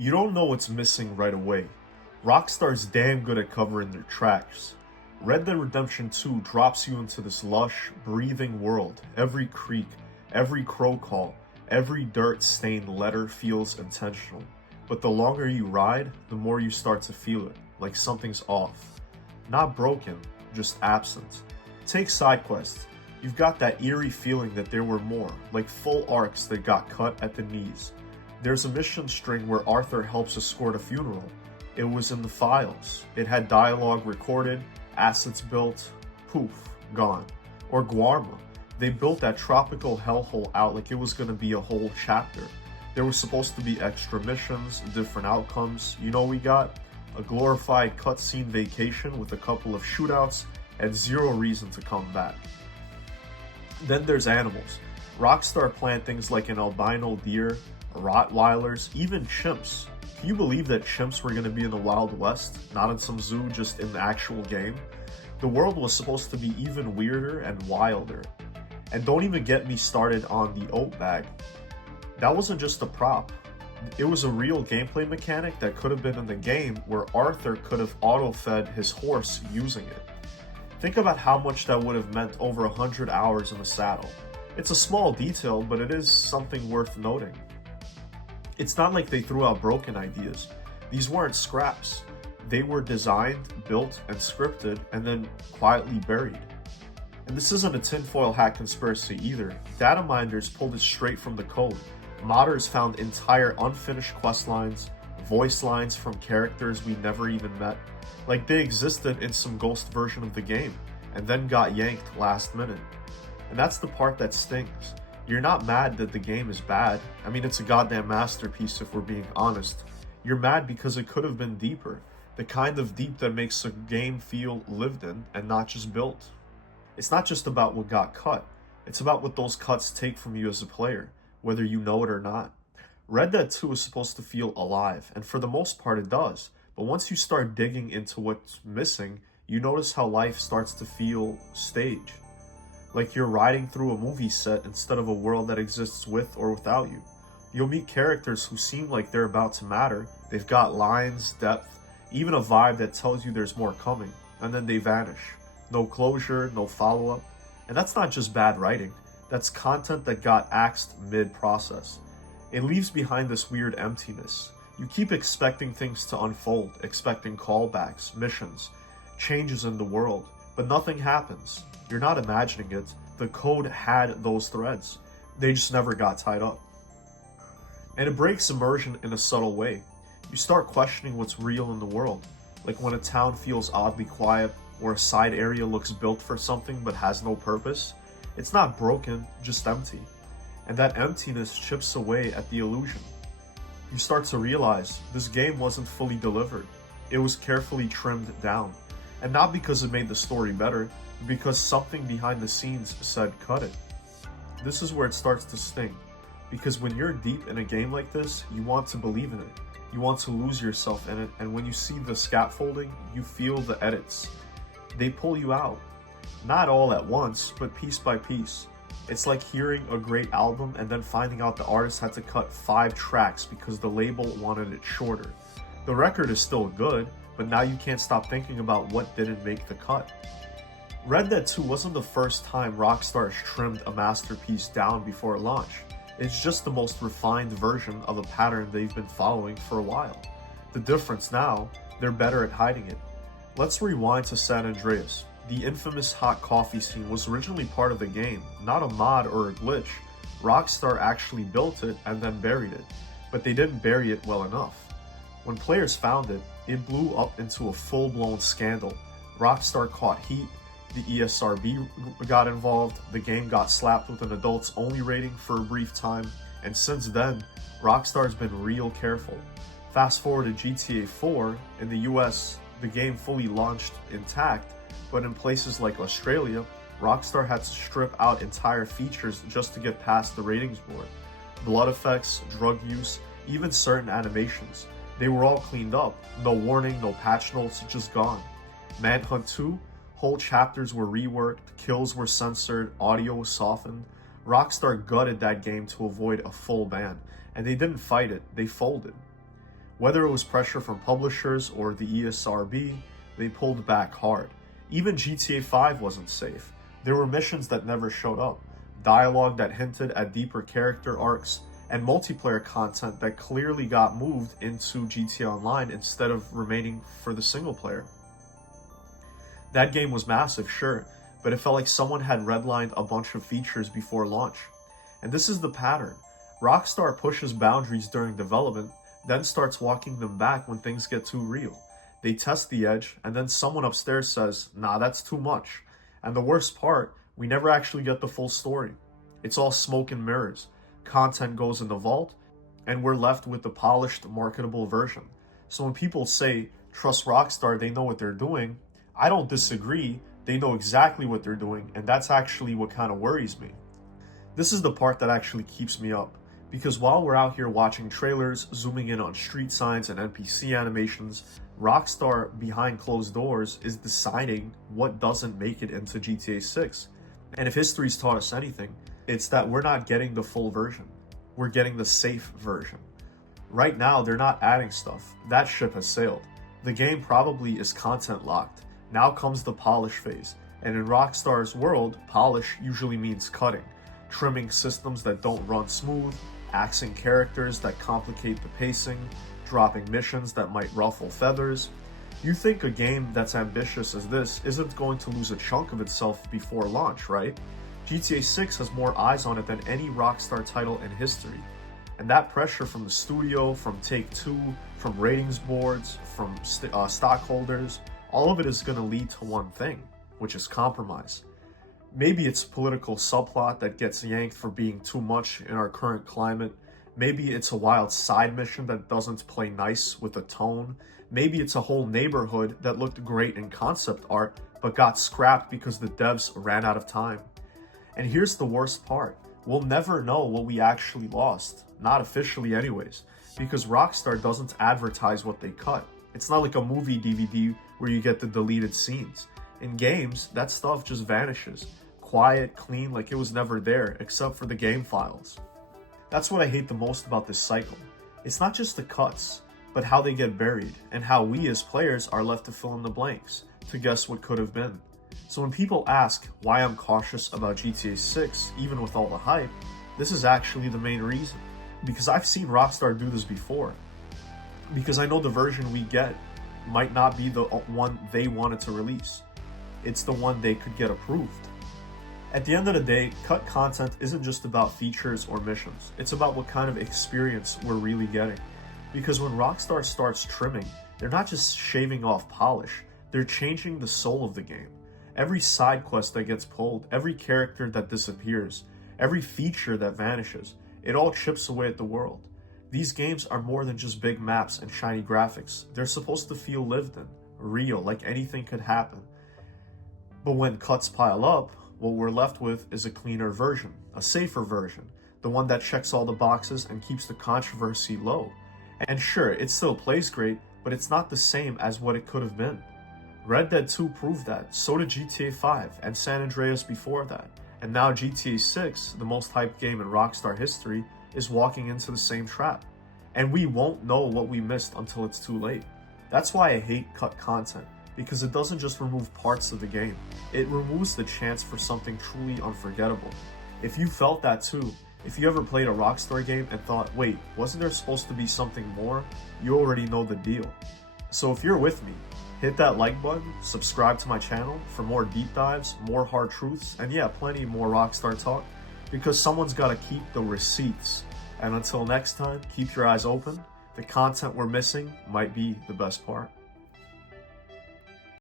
You don't know what's missing right away. Rockstar's damn good at covering their tracks. Red Dead Redemption 2 drops you into this lush, breathing world. Every creek, every crow call, every dirt-stained letter feels intentional. But the longer you ride, the more you start to feel it, like something's off. Not broken, just absent. Take side quests. You've got that eerie feeling that there were more, like full arcs that got cut at the knees. There's a mission string where Arthur helps escort a funeral. It was in the files. It had dialogue recorded, assets built, poof, gone. Or Guarma. They built that tropical hellhole out like it was going to be a whole chapter. There was supposed to be extra missions, different outcomes. You know we got? A glorified cutscene vacation with a couple of shootouts and zero reason to come back. Then there's animals. Rockstar planned things like an albino deer, Rottweilers, even chimps. Can you believe that chimps were going to be in the Wild West, not in some zoo, just in the actual game? The world was supposed to be even weirder and wilder. And don't even get me started on the oat bag. That wasn't just a prop. It was a real gameplay mechanic that could have been in the game where Arthur could have auto-fed his horse using it. Think about how much that would have meant over 100 hours in the saddle. It's a small detail, but it is something worth noting. It's not like they threw out broken ideas. These weren't scraps. They were designed, built, and scripted, and then quietly buried. And this isn't a tinfoil hat conspiracy either. Data miners pulled it straight from the code. Modders found entire unfinished quest lines, voice lines from characters we never even met, like they existed in some ghost version of the game, and then got yanked last minute. And that's the part that stings. You're not mad that the game is bad. I mean, it's a goddamn masterpiece if we're being honest. You're mad because it could have been deeper. The kind of deep that makes a game feel lived in and not just built. It's not just about what got cut. It's about what those cuts take from you as a player, whether you know it or not. Red Dead 2 is supposed to feel alive, and for the most part it does. But once you start digging into what's missing, you notice how life starts to feel staged. Like you're riding through a movie set instead of a world that exists with or without you. You'll meet characters who seem like they're about to matter. They've got lines, depth, even a vibe that tells you there's more coming, and then they vanish. No closure, no follow-up. And that's not just bad writing. That's content that got axed mid-process. It leaves behind this weird emptiness. You keep expecting things to unfold, expecting callbacks, missions, changes in the world, but nothing happens. You're not imagining it. The code had those threads. They just never got tied up. And it breaks immersion in a subtle way. You start questioning what's real in the world, like when a town feels oddly quiet, or a side area looks built for something but has no purpose. It's not broken, just empty. And that emptiness chips away at the illusion. You start to realize this game wasn't fully delivered. It was carefully trimmed down. And not because it made the story better, but because something behind the scenes said cut it. This is where it starts to sting. Because when you're deep in a game like this, you want to believe in it. You want to lose yourself in it, and when you see the scaffolding, you feel the edits. They pull you out. Not all at once, but piece by piece. It's like hearing a great album and then finding out the artist had to cut 5 tracks because the label wanted it shorter. The record is still good, but now you can't stop thinking about what didn't make the cut. Red Dead 2 wasn't the first time Rockstar trimmed a masterpiece down before launch. It's just the most refined version of a pattern they've been following for a while. The difference now, they're better at hiding it. Let's rewind to San Andreas. The infamous hot coffee scene was originally part of the game, not a mod or a glitch. Rockstar actually built it and then buried it, but they didn't bury it well enough. When players found it, it blew up into a full-blown scandal. Rockstar caught heat, the ESRB got involved, the game got slapped with an adults-only rating for a brief time, and since then, Rockstar's been real careful. Fast forward to GTA 4, in the US, the game fully launched intact, but in places like Australia, Rockstar had to strip out entire features just to get past the ratings board. Blood effects, drug use, even certain animations. They were all cleaned up. No warning, no patch notes, just gone. Manhunt 2, whole chapters were reworked, kills were censored, audio was softened. Rockstar gutted that game to avoid a full ban, and they didn't fight it, they folded. Whether it was pressure from publishers or the ESRB, they pulled back hard. Even GTA 5 wasn't safe. There were missions that never showed up, dialogue that hinted at deeper character arcs, and multiplayer content that clearly got moved into GTA Online instead of remaining for the single player. That game was massive, sure, but it felt like someone had redlined a bunch of features before launch. And this is the pattern. Rockstar pushes boundaries during development, then starts walking them back when things get too real. They test the edge, and then someone upstairs says, nah, that's too much. And the worst part, we never actually get the full story. It's all smoke and mirrors. Content goes in the vault, and we're left with the polished, marketable version. So when people say, trust Rockstar, they know what they're doing, I don't disagree. They know exactly what they're doing, and that's actually what kind of worries me. This is the part that actually keeps me up, because while we're out here watching trailers, zooming in on street signs and NPC animations, Rockstar behind closed doors is deciding what doesn't make it into GTA 6. And if history's taught us anything, it's that we're not getting the full version. We're getting the safe version. Right now, they're not adding stuff. That ship has sailed. The game probably is content locked. Now comes the polish phase. And in Rockstar's world, polish usually means cutting, trimming systems that don't run smooth, axing characters that complicate the pacing, dropping missions that might ruffle feathers. You think a game that's ambitious as this isn't going to lose a chunk of itself before launch, right? GTA 6 has more eyes on it than any Rockstar title in history. And that pressure from the studio, from Take-Two, from ratings boards, from stockholders, all of it is going to lead to one thing, which is compromise. Maybe it's a political subplot that gets yanked for being too much in our current climate. Maybe it's a wild side mission that doesn't play nice with the tone. Maybe it's a whole neighborhood that looked great in concept art, but got scrapped because the devs ran out of time. And here's the worst part. We'll never know what we actually lost. Not officially anyways, because Rockstar doesn't advertise what they cut. It's not like a movie DVD where you get the deleted scenes. In games, that stuff just vanishes. Quiet, clean, like it was never there, except for the game files. That's what I hate the most about this cycle. It's not just the cuts, but how they get buried, and how we as players are left to fill in the blanks, to guess what could have been. So when people ask why I'm cautious about GTA 6, even with all the hype, this is actually the main reason. Because I've seen Rockstar do this before. Because I know the version we get might not be the one they wanted to release. It's the one they could get approved. At the end of the day, cut content isn't just about features or missions. It's about what kind of experience we're really getting. Because when Rockstar starts trimming, they're not just shaving off polish, they're changing the soul of the game. Every side quest that gets pulled, every character that disappears, every feature that vanishes, it all chips away at the world. These games are more than just big maps and shiny graphics. They're supposed to feel lived in, real, like anything could happen. But when cuts pile up, what we're left with is a cleaner version, a safer version, the one that checks all the boxes and keeps the controversy low. And sure, it still plays great, but it's not the same as what it could have been. Red Dead 2 proved that, so did GTA 5 and San Andreas before that. And now GTA 6, the most hyped game in Rockstar history, is walking into the same trap. And we won't know what we missed until it's too late. That's why I hate cut content, because it doesn't just remove parts of the game, it removes the chance for something truly unforgettable. If you felt that too, if you ever played a Rockstar game and thought, wait, wasn't there supposed to be something more? You already know the deal. So if you're with me, hit that like button, subscribe to my channel for more deep dives, more hard truths, and yeah, plenty more Rockstar talk, because someone's gotta keep the receipts. And until next time, keep your eyes open. The content we're missing might be the best part.